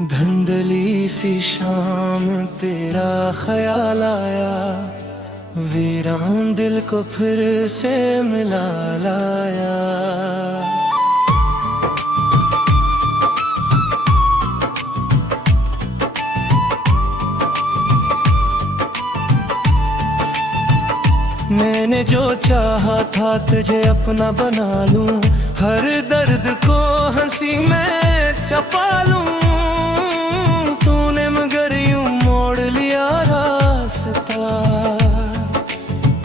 धुंधली सी शाम तेरा ख्याल आया, वीरान दिल को फिर से मिला लाया। मैंने जो चाहा था तुझे अपना बना लूं, हर दर्द को हंसी में छुपा लूं, तूने मगर यूं मोड़ लिया रास्ता।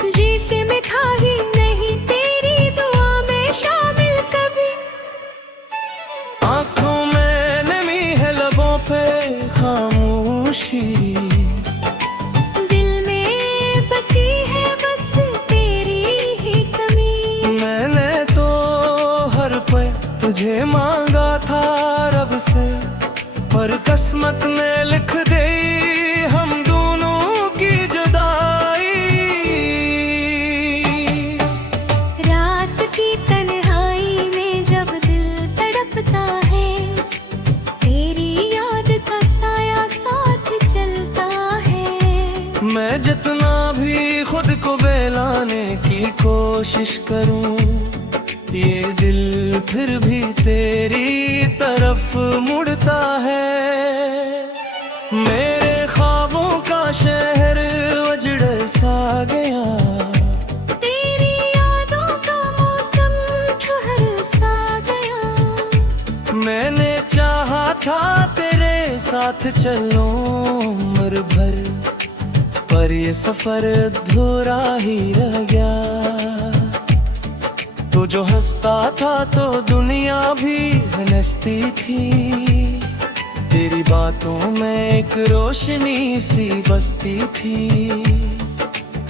तुझे से मैं था ही नहीं तेरी दुआ में शामिल कभी। आंखों में नमी है, लबों पे खामोशी, तुझे मांगा था रब से, पर किस्मत ने लिख दी हम दोनों की जुदाई। रात की तन्हाई में जब दिल तड़पता है, तेरी याद का साया साथ चलता है। मैं जितना भी खुद को बहलाने की कोशिश करूं, ये दिल फिर भी तेरी तरफ मुड़ता है। मेरे ख्वाबों का शहर उजड़ सा गया, तेरी यादों का मौसम ठहर सा गया। मैंने चाहा था तेरे साथ चलो उम्र भर, पर ये सफर अधूरा ही रह गया। तो जो हंसता था तो दुनिया भी हंसती थी, तेरी बातों में एक रोशनी सी बसती थी।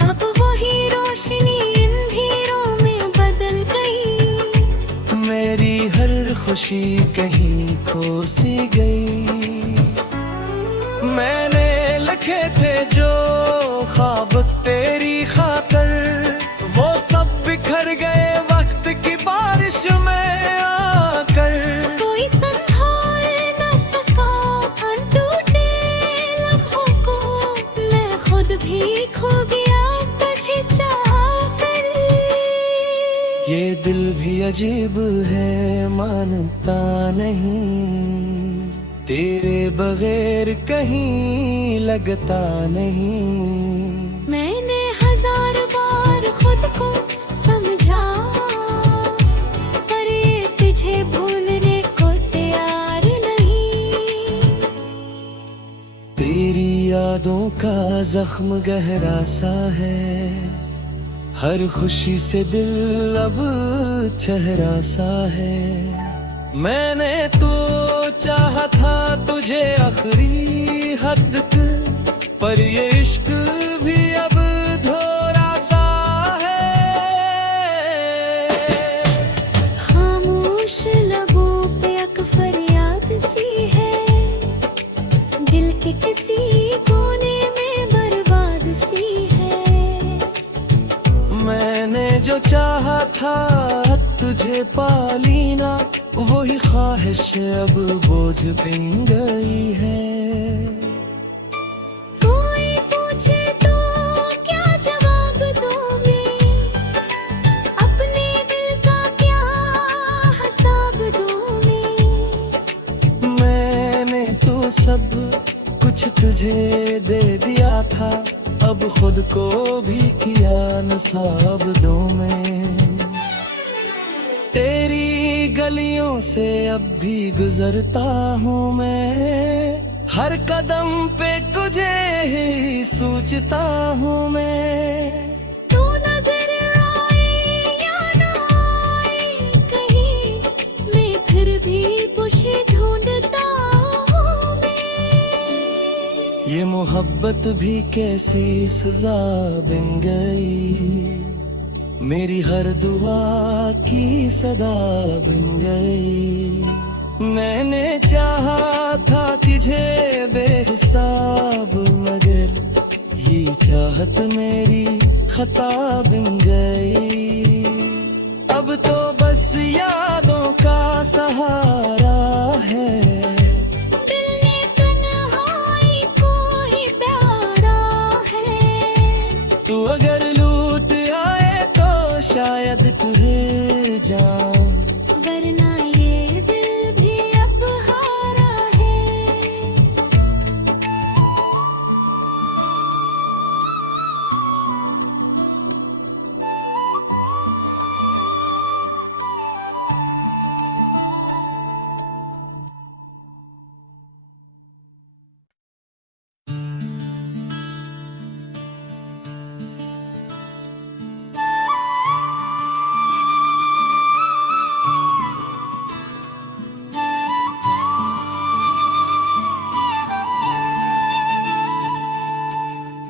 अब वही रोशनी अंधेरों में बदल गई, मेरी हर खुशी कहीं खो सी गई। मैंने लिखे थे जो ख्वाब तेरी खातर, वो सब बिखर गए की बारिश में आकर। कोई संभाल न सका टूटे लम्हों को, मैं खुद भी खो गया तुझे चाहकर। ये दिल भी अजीब है, मानता नहीं, तेरे बगैर कहीं लगता नहीं। मैंने हजार बार खुद को समझा, भूलने को तैयार नहीं। तेरी यादों का जख्म गहरा सा है, हर खुशी से दिल अब चेहरा सा है। मैंने तो चाहा था तुझे आखिरी हद तक, पर ये इश्क भी अब किसी कोने में बर्बाद सी है। मैंने जो चाहा था तुझे पाली ना, वही ख्वाहिश अब बोझ बन गई है। कोई पूछे तो क्या जवाब दोगे, अपने दिल का क्या हिसाब दोगे। मैंने तो सब कुछ तुझे दे दिया था, अब खुद को भी किया नसाबदों में। तेरी गलियों से अब भी गुजरता हूँ मैं, हर कदम पे तुझे ही सोचता हूँ मैं। तू नजर आए या ना आए कहीं, मैं फिर भी तुझे ढूंढता। ये मोहब्बत भी कैसी सजा बन गई, मेरी हर दुआ की सदा बन गई। मैंने चाहा था तुझे बेहिसाब, मगर ये चाहत मेरी खता बन गई। अब तो बस यादों का सहारा है, दिल ने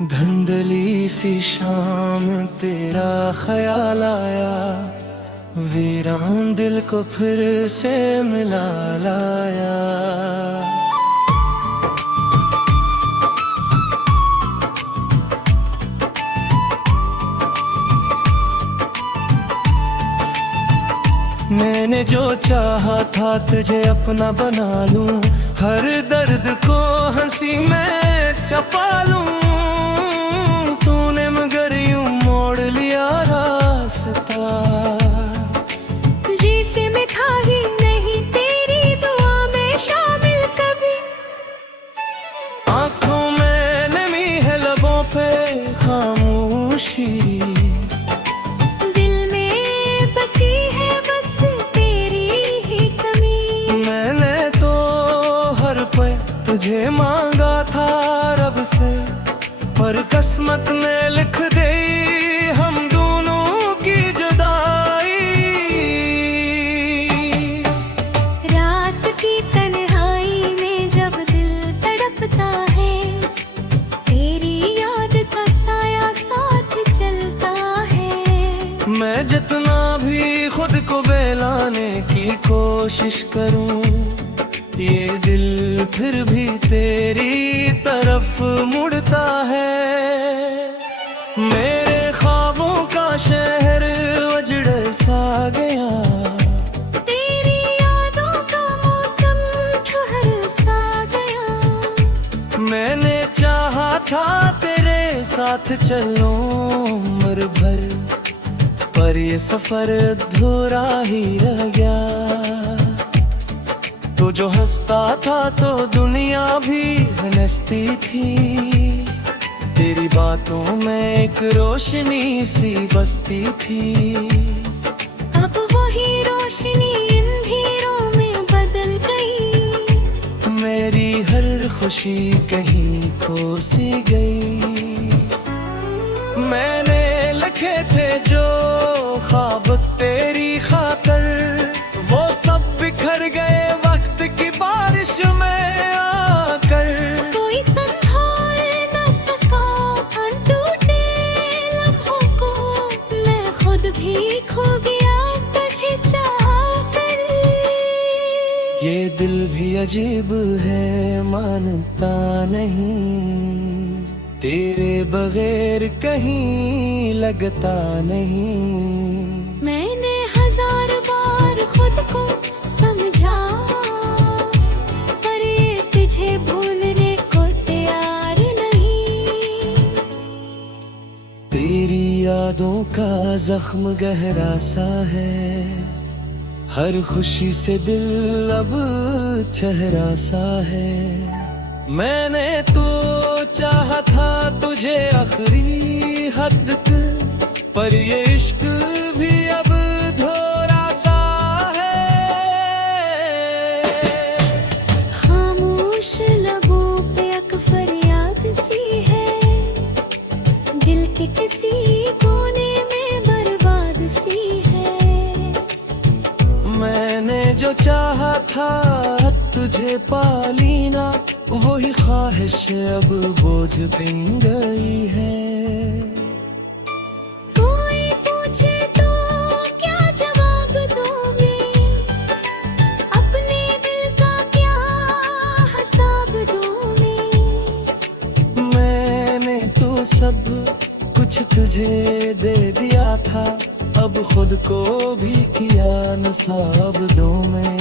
धुंधली सी शाम तेरा ख्याल आया, वीरान दिल को फिर से मिला लाया। मैंने जो चाहा था तुझे अपना बना लूं, हर दर्द को हंसी में छुपा लूं। तूने मगर यूं मोड़ लिया रास्ता, तुझे से मैं था ही नहीं तेरी दुआ में शामिल कभी। आंखों में नमी है, लबों पे खामोशी, दिल में बसी है बस तेरी ही कमी। मैंने तो हर पल तुझे मांगा था रब से, पर किस्मत ने लिख दी हम दोनों की जुदाई। रात की तन्हाई में जब दिल तड़पता है, तेरी याद का साया साथ चलता है। मैं जितना भी खुद को बहलाने की कोशिश करूं, ये दिल फिर भी तेरी तरफ मुड़ता है। मेरे ख्वाबों का शहर उजड़ सा गया, तेरी यादों का मौसम ठहर सा गया। मैंने चाहा था तेरे साथ चलूं उम्र भर, पर ये सफर अधूरा ही रह गया। तो जो हंसता था तो दुनिया भी हंसती थी, तेरी बातों में एक रोशनी सी बसती थी। अब वही रोशनी अंधेरों में बदल गई, मेरी हर खुशी कहीं खो सी गई। मैंने लिखे थे जो ख्वाब तेरी खातर, वो सब बिखर गए वक्त की बारिश में आकर। कोई संभाल न सका अनटूटे लम्हों को, मैं खुद भी खो गया तुझे चाहकर। ये दिल भी अजीब है, मानता नहीं, तेरे बगैर कहीं लगता नहीं। मैंने हजार बार खुद को समझा, पर ये तुझे भूलने को तैयार नहीं। तेरी यादों का जख्म गहरा सा है, हर खुशी से दिल अब चेहरा सा है। मैंने तो चाहा था तुझे आखिरी हद तक, पर ये इश्क भी अब धोरा सा है। खामोश लबों पे एक फरियाद सी है, दिल के किसी कोने में बर्बाद सी है। मैंने जो चाहा था तुझे पाली ना, वही ख्वाहिश अब बोझ बिन गई है। कोई पूछे तो क्या जवाब दोगे, अपने दिल का क्या हिसाब दोगे। मैंने तो सब कुछ तुझे दे दिया था, अब खुद को भी किया नसाब दो में।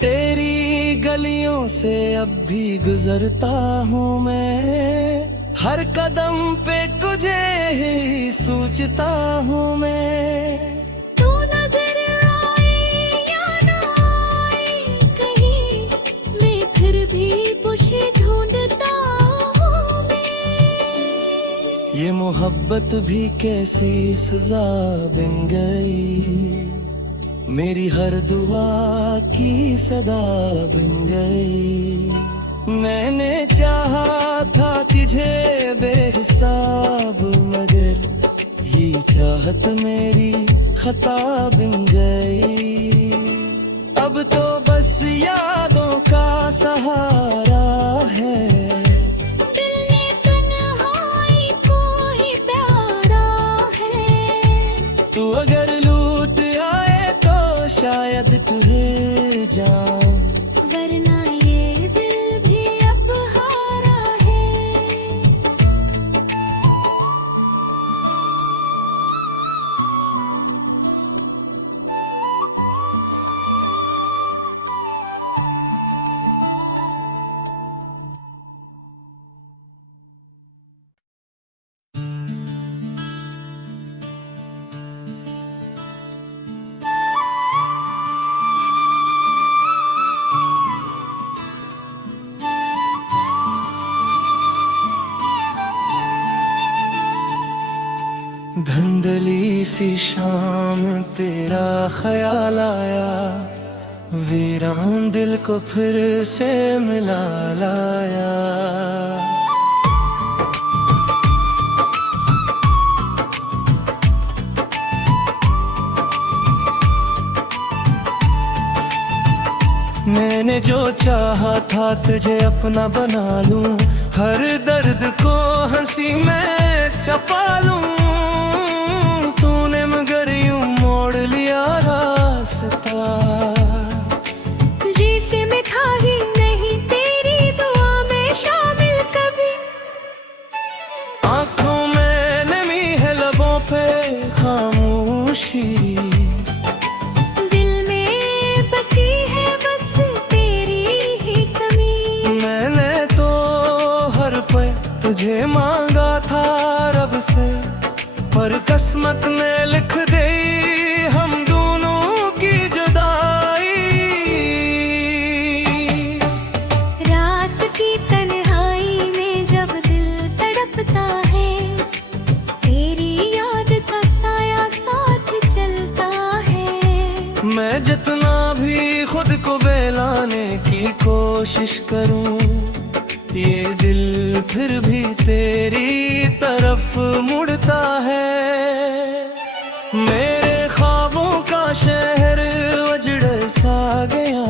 तेरी गलियों से अब भी गुजरता हूँ मैं, हर कदम पे तुझे ही सोचता हूँ मैं। तू नजर आए या ना आए कहीं, मैं फिर भी तुझे ढूंढता हूँ मैं। ये मोहब्बत भी कैसी सजा बन गई, मेरी हर दुआ की सदा बन गई। मैंने चाहा था तुझे बेहिसाब, मगर ये चाहत मेरी खता बन गई। अब तो बस यादों का सहारा है, दिल ने तुझे जाऊं, वरना ये दिल भी अब हारा है। धुंधली सी शाम तेरा ख्याल आया, वीरान दिल को फिर से मिला लाया। मैंने जो चाहा था तुझे अपना बना लूं, हर दर्द को हंसी में छुपा लूं, तूने मगर यूं मोड़ लिया रास्ता। जिसे मैं था ही नहीं तेरी दुआ में शामिल कभी, आंखों में नमी है लबों पे खामोशी, दिल में बसी है बस तेरी ही कमी। मैंने तो हर पल तुझे मांगा था रब से, पर किस्मत ने लिख दी हम दोनों की जुदाई। रात की तन्हाई में जब दिल तड़पता है, तेरी याद का साया साथ चलता है। मैं जितना भी खुद को बेलाने की कोशिश करूं, ये दिल फिर भी तेरी तरफ मुड़ता है। मेरे ख्वाबों का शहर उजड़ सा गया,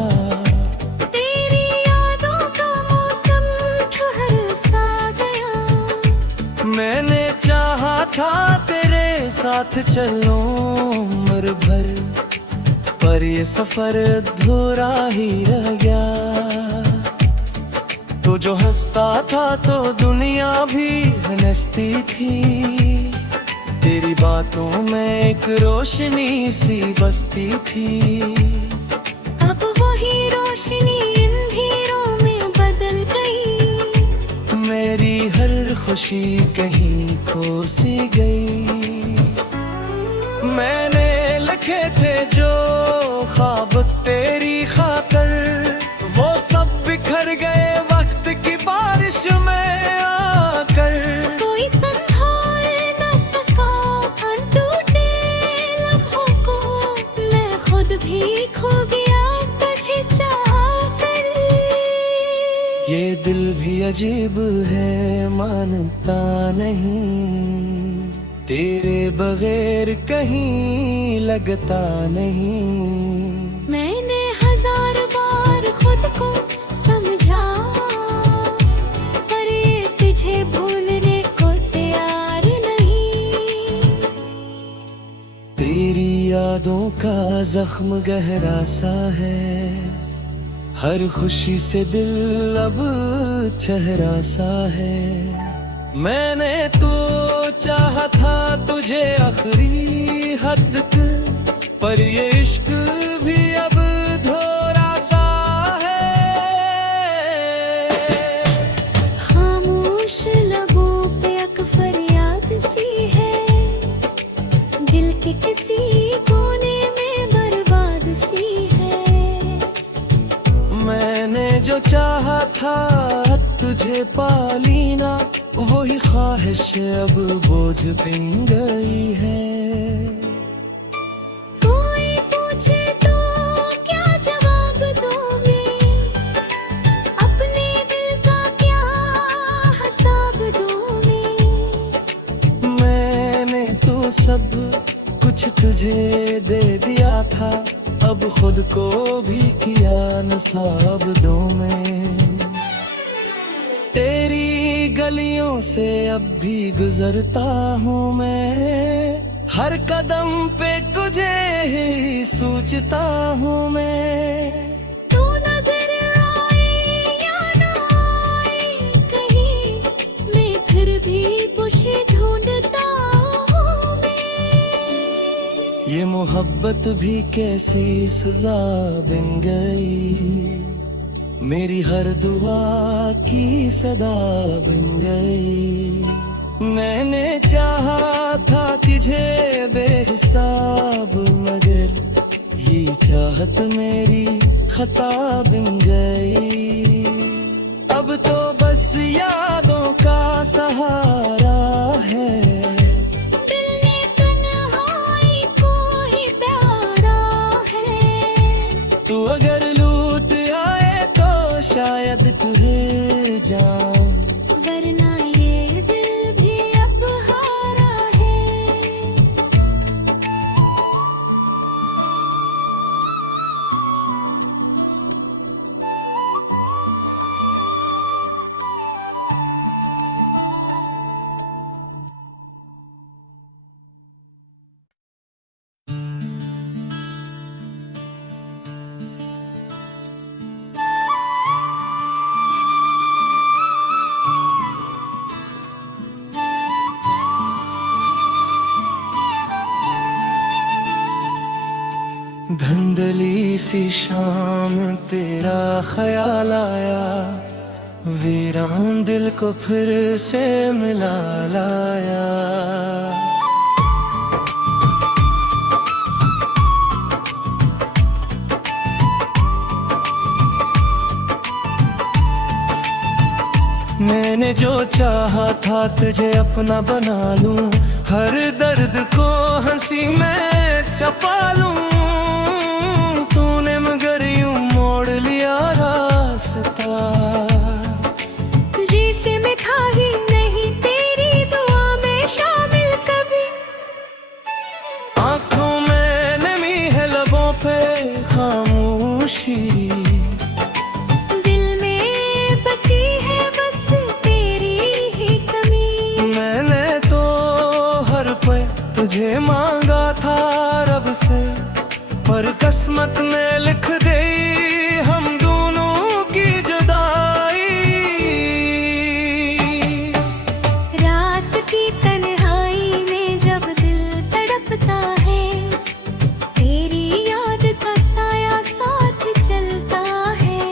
तेरी यादों का मौसम ठहर सा गया। मैंने चाहा था तेरे साथ चलो उम्र भर, पर ये सफर अधूरा ही रह गया। तो जो हंसता था तो दुनिया भी हंसती थी, तेरी बातों में एक रोशनी सी बसती थी। अब वही रोशनी अंधेरों में बदल गई, मेरी हर खुशी कहीं खो सी गई। मैंने लिखे थे जो ख्वाब तेरी खातर, वो सब बिखर गए वक्त की बारिश में आकर। कोई संभाल न सका अनटूटे लम्हों को, मैं खुद भी खो गया तुझे चाहकर। ये दिल भी अजीब है मानता नहीं, तेरे बगैर कहीं लगता नहीं। मैंने हजार बार खुद को समझा, पर ये तुझे भूलने को तैयार नहीं। तेरी यादों का जख्म गहरा सा है, हर खुशी से दिल अब चेहरा सा है। मैंने तो चाहा था तुझे आखिरी हद तक, पर ये इश्क भी अब धोरा सा है। खामोश लबों पे एक फरियाद सी है, दिल के किसी कोने में बर्बाद सी है। मैंने जो चाहा था तुझे पाली ना, वही ख्वाहिश अब बोझ बिन गई है। कोई पूछे तो क्या जवाब दोगे, अपने दिल का क्या हिसाब दोगे। मैंने तो सब कुछ तुझे दे दिया था, अब खुद को भी किया नसाबदों में। तेरी गलियों से अब भी गुजरता हूँ मैं, हर कदम पे तुझे ही सोचता हूँ मैं। तू नजर आए या ना आए कहीं, मैं फिर भी तुझे ढूंढता हूँ मैं। ये मोहब्बत भी कैसी सजा बन गई, मेरी हर दुआ की सदा बन गई। मैंने चाहा था तुझे बेहिसाब, मगर ये चाहत मेरी खता बन गई। अब तो बस यादों का सहारा है, दिल ने तन्हाई को ही प्यारा है। तू अगर लूट आए तो शायद तुझे जाऊं, वरना ये दिल भी अब हारा है। धुंधली सी शाम तेरा ख्याल आया, वीरान दिल को फिर से मिला लाया। मैंने जो चाहा था तुझे अपना बना लूं, हर दर्द को हंसी में छुपा लूं। तूने मगर यूं मोड़ लिया रास्ता, जिसे मैं था ही नहीं तेरी दुआ में शामिल कभी। आंखों में नमी है, लबों पे खामोशी, दिल में बसी है बस तेरी ही कमी। मैंने तो हर पल तुझे मांगा था रब से, पर किस्मत ने लिख दी हम दोनों की जुदाई। रात की तन्हाई में जब दिल तड़पता है, तेरी याद का साया साथ चलता है।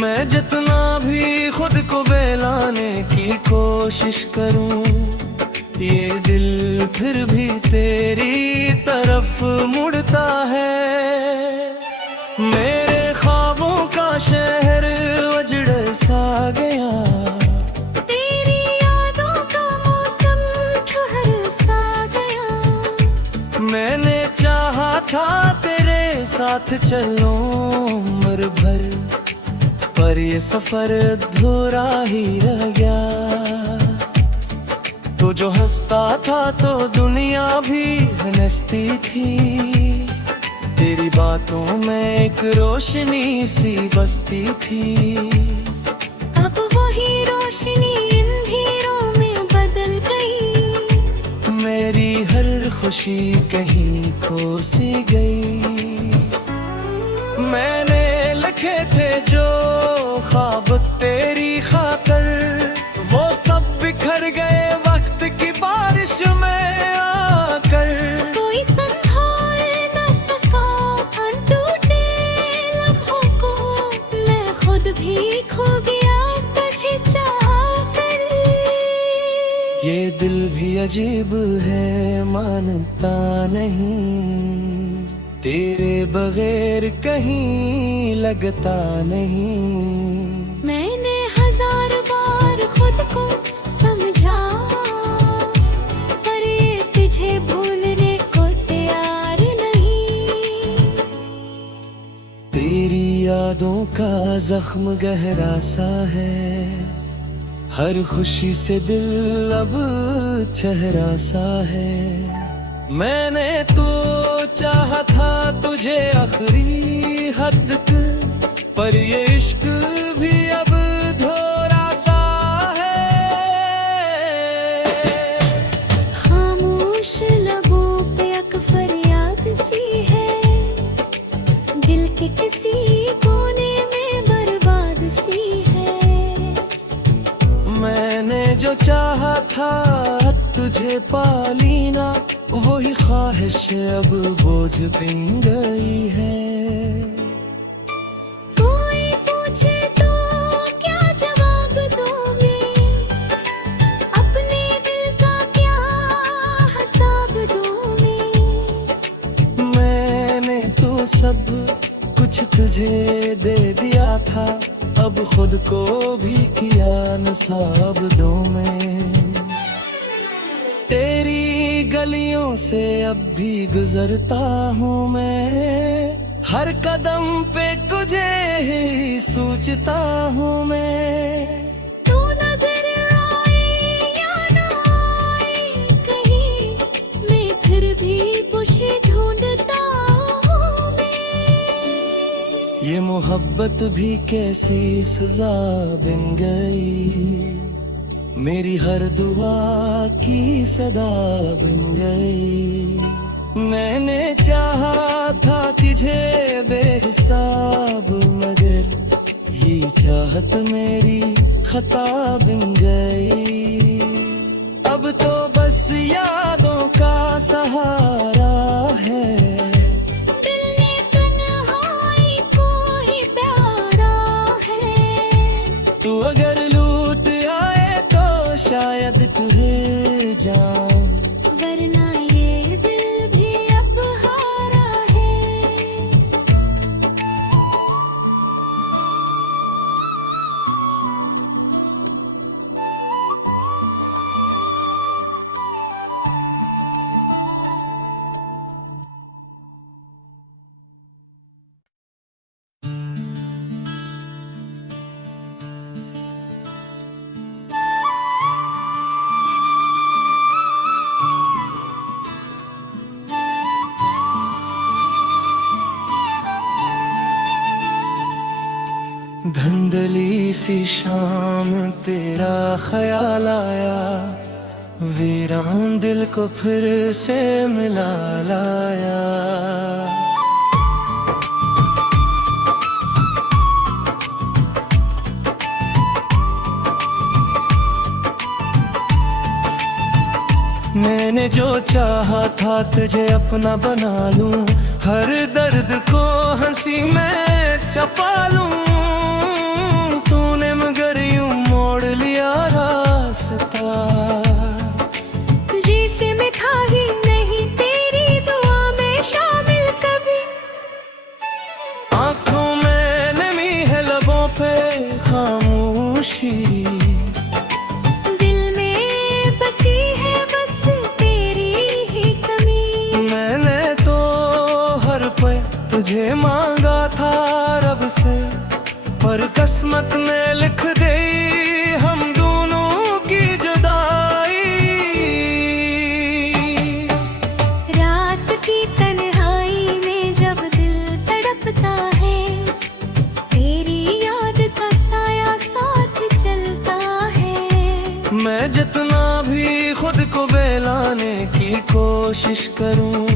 मैं जितना भी खुद को बहलाने की कोशिश करूं, ये दिल फिर भी तेरी तरफ मुड़ता है। मेरे ख्वाबों का शहर उजड़ सा गया, तेरी यादों का मौसम ठहर सा गया। मैंने चाहा था तेरे साथ चलूं उम्र भर, पर ये सफर अधूरा ही रह गया। तो जो हंसता था तो दुनिया भी हंसती थी, तेरी बातों में एक रोशनी सी बसती थी। अब वही रोशनी अंधेरों में बदल गई, मेरी हर खुशी कहीं खो सी गई। मैंने लिखे थे जो ख्वाब तेरी खातर, वो सब बिखर गए वक्त की बारिश में आकर। कोई संभाल न सका अनटूटे लम्हों को, मैं खुद भी खो गया तुझे चाहकर। ये दिल भी अजीब है, मानता नहीं, तेरे बगैर कहीं लगता नहीं। मैंने हजार बार खुद को समझा, पर ये तुझे भूलने को तैयार नहीं। तेरी यादों का जख्म गहरा सा है, हर खुशी से दिल अब चेहरा सा है। मैंने तो चाहा था तुझे आखिरी हद तक, पर ये इश्क भी अब धोरा सा है। खामोश लबों किसी कोने में बर्बाद सी है। मैंने जो चाहा था तुझे पाली ना, वही ख्वाहिश अब बोझ बिन गई है। कोई पूछे तो क्या जवाब दोगे, अपने दिल का क्या हिसाब दोगे। मैंने तो सब कुछ तुझे दे दिया था, अब खुद को भी किया नसाबदों में। तेरी गलियों से अब भी गुजरता हूँ मैं, हर कदम पे तुझे ही सोचता हूँ मैं। तू नजर आए या ना आए कहीं, मैं फिर भी तुझे ढूंढता हूँ मैं। ये मोहब्बत भी कैसी सजा बन गई, मेरी हर दुआ की सदा बन गई। मैंने चाहा था तुझे बेहिसाब, मगर ये चाहत मेरी खता बन गई। अब तो बस यादों का सहारा है, दिल ने तन्हाई को ही प्यारा है। तू अगर लूट आए तो शायद तुझे जाऊं, वरना ये दिल भी अब हारा है। धुंधली सी शाम तेरा ख्याल आया, वीरान दिल को फिर से मिला लाया। मैंने जो चाहा था तुझे अपना बना लूं, हर दर्द को हंसी में छुपा लूं। तूने मगर यूं मोड़ लिया रास्ता, तुझे से मैं था ही नहीं तेरी दुआ में शामिल कभी। आंखों में नमी है लबों पे खामोशी, दिल में बसी है बस तेरी ही कमी। मैंने तो हर पल तुझे मांगा था रब से, पर किस्मत ने लिख दी हम दोनों की जुदाई। रात की तन्हाई में जब दिल तड़पता है, तेरी याद का साया साथ चलता है। मैं जितना भी खुद को बेलाने की कोशिश करूं,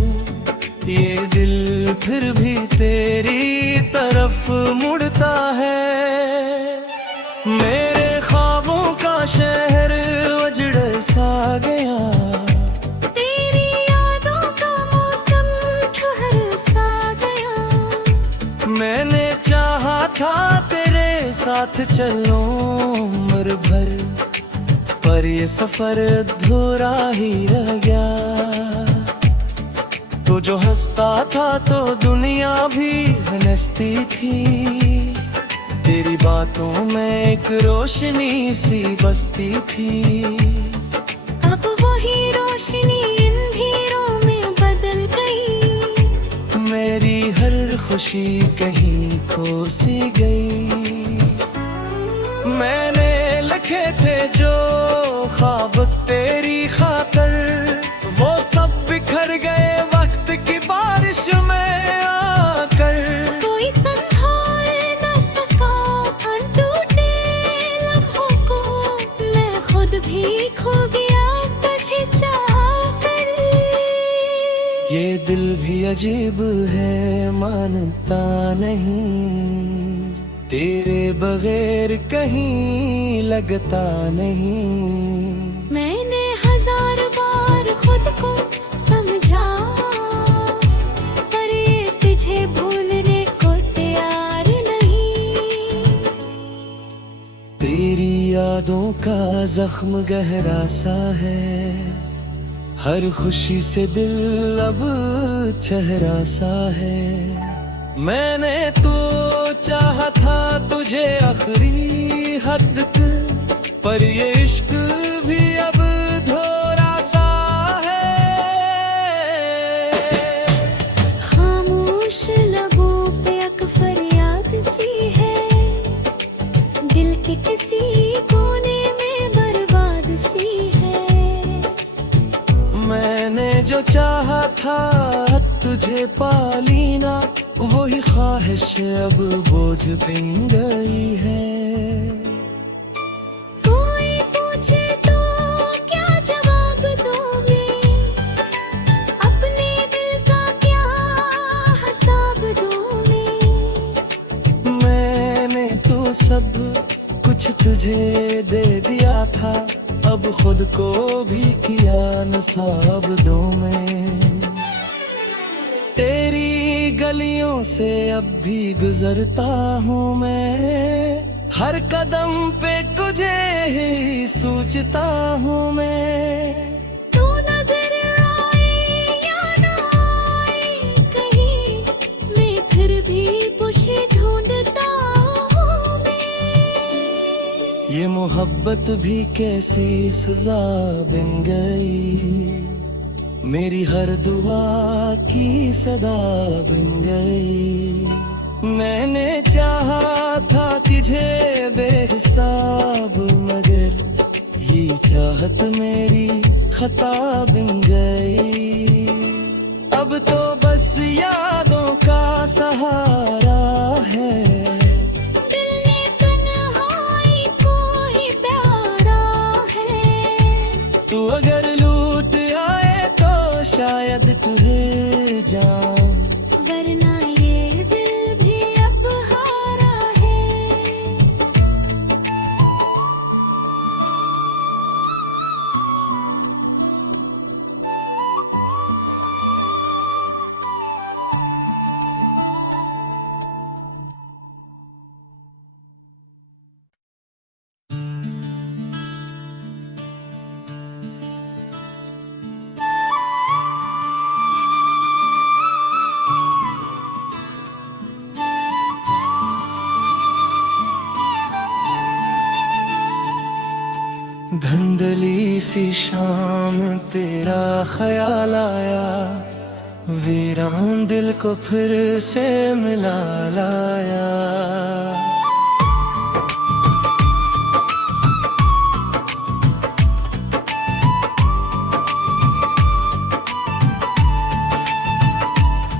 ये दिल फिर भी तेरी तरफ मुड़ता है। मेरे ख्वाबों का शहर उजड़ सा गया, तेरी यादों का मौसम ठहर सा गया। मैंने चाहा था तेरे साथ चलो उम्र भर, पर ये सफर अधूरा ही रह गया। तो जो हंसता था तो दुनिया भी हंसती थी, तेरी बातों में एक रोशनी सी बसती थी। अब वही रोशनी अंधेरों में बदल गई, मेरी हर खुशी कहीं खो सी गई। मैंने लिखे थे जो ख्वाब तेरी खातर, वो सब बिखर गए वक्त की बारिश में आकर। कोई संभाल न सका अनटूटे लम्हों को, मैं खुद भी खो गया तुझे चाह कर। ये दिल भी अजीब है मानता नहीं, तेरे बगैर कहीं लगता नहीं। मैंने 1000 बार खुद को समझा, पर ये तुझे भूलने को तैयार नहीं। तेरी यादों का जख्म गहरा सा है, हर खुशी से दिल अब चेहरा सा है। मैंने तो चाहा था तुझे आखिरी हद तक, पर ये इश्क भी अब धोरा सा है। खामोश लबों पे एक फरियाद सी है, दिल के किसी कोने में बर्बाद सी है। मैंने जो चाहा था तुझे पाली ना, वही ख्वाहिश अब बोझ बिन गई है। कोई पूछे तो क्या जवाब दोगे, अपने दिल का क्या हिसाब दोगे। मैंने तो सब कुछ तुझे दे दिया था, अब खुद को भी किया नसाब दो में। तेरी गलियों से अब भी गुजरता हूँ मैं, हर कदम पे तुझे ही सोचता हूँ मैं। तू नजर आए या ना आए कहीं, मैं फिर भी तुझे ढूंढता हूँ मैं। ये मोहब्बत भी कैसी सजा बन गई, मेरी हर दुआ की सदा बन गई। मैंने चाहा था तुझे बेहिसाब, मगर ये चाहत मेरी खता बन गई। अब तो बस यादों का सहारा है, दिल ने तन्हाई को ही प्यारा है। तू अगर लूट आए तो शायद तुझे जाऊं, वरना ये दिल भी अब हारा है। धुंधली सी शाम तेरा ख्याल आया, वीरान दिल को फिर से मिला लाया।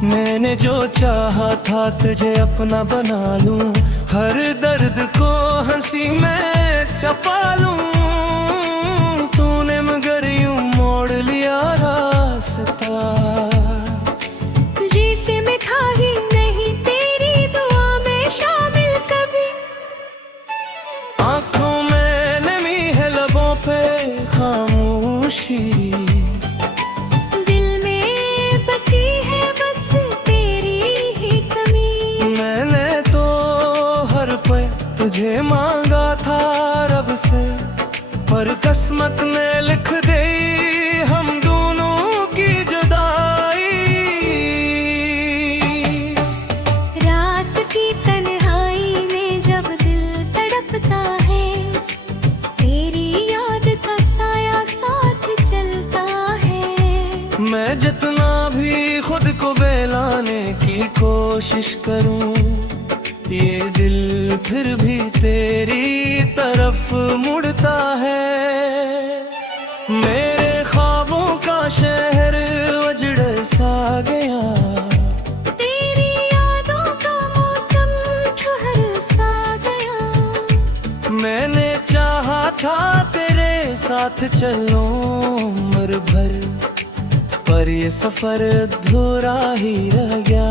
मैंने जो चाहा था तुझे अपना बना लूं, हर दर्द को हंसी में छुपा लूं। तूने मगर यूं मोड़ लिया रास्ता, जिसे मैं था ही नहीं तेरी दुआ में शामिल कभी। आंखों में नमी है लबों पे खामोशी, दिल में बसी है बस तेरी ही कमी। मैंने तो हर पल तुझे मांगा था रब से, पर किस्मत ने लिख दी हम दोनों की जुदाई। रात की तन्हाई में जब दिल तड़पता है, तेरी याद का साया साथ चलता है। मैं जितना भी खुद को बेलाने की कोशिश करूं, ये दिल फिर भी तेरी तरफ मुड़ता है। मेरे ख्वाबों का शहर उजड़ सा गया, तेरी यादों का मौसम ठहर सा गया। मैंने चाहा था तेरे साथ चलूं उम्र भर, पर ये सफर अधूरा ही रह गया।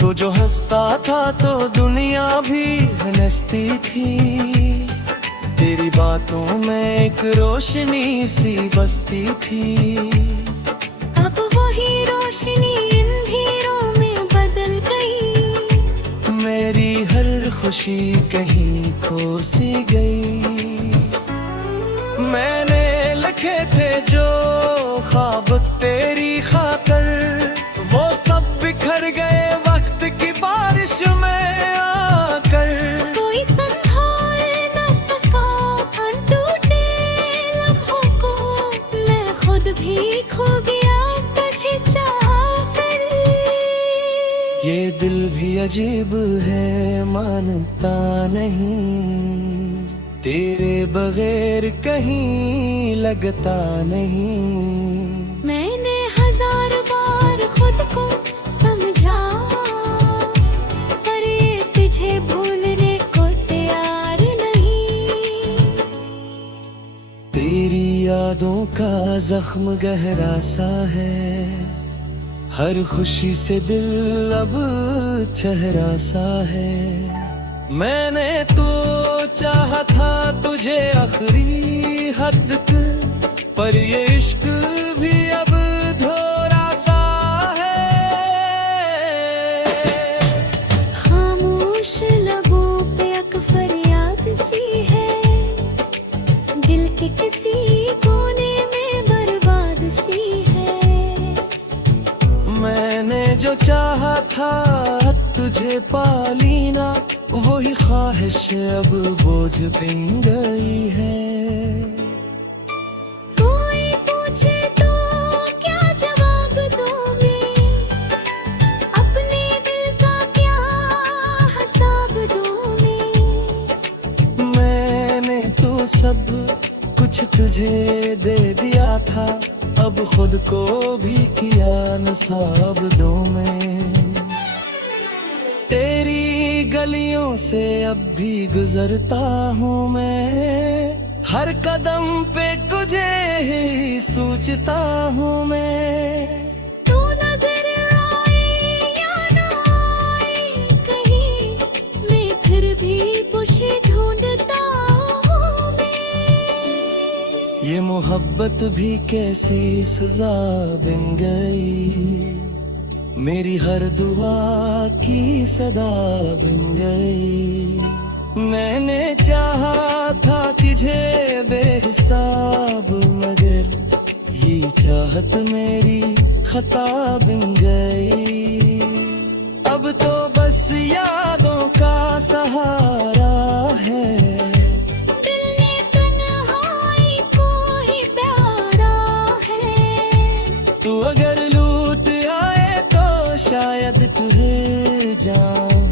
तो जो हंसता था तो दुनिया भी हंसती थी। तेरी बातों में एक रोशनी सी बसती थी। अब वही रोशनी अंधेरों में बदल गई। मेरी हर खुशी कहीं खो सी गई। मैंने लिखे थे जो ख्वाब तेरी खातर, वो सब बिखर गए वक्त की बारिश में आकर। कोई संभाल न सका अनटूटे लम्हों को, मैं खुद भी खो गया तुझे चाहकर। ये दिल भी अजीब है, मानता नहीं, तेरे बगैर कहीं लगता नहीं। मैंने 1000 बार खुद को समझा, पर ये तुझे भूलने को तैयार नहीं। तेरी यादों का जख्म गहरा सा है, हर खुशी से दिल अब चेहरा सा है। मैंने तो चाहा था तुझे आखिरी हद तक, पर ये इश्क भी अब धोरा सा है। खामोश लबों पे एक फरियाद सी है, दिल के किसी कोने में बर्बाद सी है। मैंने जो चाहा था तुझे पाली ना, वही ख्वाहिश अब बोझ बिन गई है। कोई पूछे तो क्या जवाब दोगे, अपने दिल का क्या हिसाब दोगे। मैंने तो सब कुछ तुझे दे दिया था, अब खुद को भी किया नसाबदों में। तेरी गलियों से अब भी गुजरता हूँ मैं, हर कदम पे तुझे ही सोचता हूँ मैं। तू नजर आए या ना आए कहीं, मैं फिर भी तुझे ढूंढता हूँ मैं। ये मोहब्बत भी कैसी सजा बन गई, मेरी हर दुआ की सदा बन गई। मैंने चाहा था तुझे बेहिसाब, मगर ये चाहत मेरी खता बन गई। अब तो बस यादों का सहारा है, दिल ने तन्हाई को ही प्यारा है। तू अगर लूट आए तो शायद तुझे जाऊं